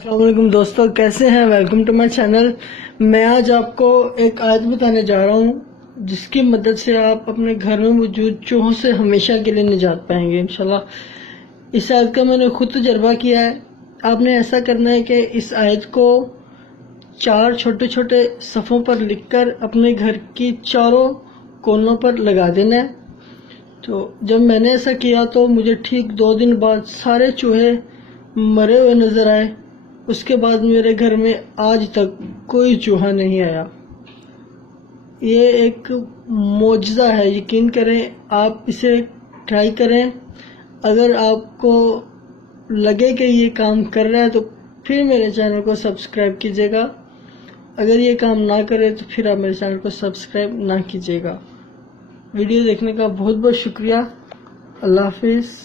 السلام علیکم دوستو، کیسے ہیں؟ Welcome to my channel. میں آج آپ کو ایک آیت بتانے جا رہا ہوں جس کی مدد سے آپ اپنے گھر میں موجود چوہوں سے ہمیشہ کے لیے نجات پائیں گے انشاءاللہ۔ اس آیت کا میں نے خود تجربہ کیا ہے۔ آپ نے ایسا کرنا ہے کہ اس آیت کو 4 چھوٹے چھوٹے صفوں پر لکھ کر اپنے گھر کی چاروں کونوں پر لگا دینا ہے۔ تو جب میں نے ایسا کیا تو مجھے ٹھیک 2 دن بعد سارے چوہے مرے ہوئے نظر آئے۔ اس کے بعد میرے گھر میں آج تک کوئی چوہا نہیں آیا۔ یہ ایک معجزہ ہے، یقین کریں، آپ اسے ٹرائی کریں۔ اگر آپ کو لگے کہ یہ کام کر رہا ہے تو پھر میرے چینل کو سبسکرائب کیجیے گا۔ اگر یہ کام نہ کرے تو پھر آپ میرے چینل کو سبسکرائب نہ کیجیے گا۔ ویڈیو دیکھنے کا بہت بہت شکریہ۔ اللہ حافظ۔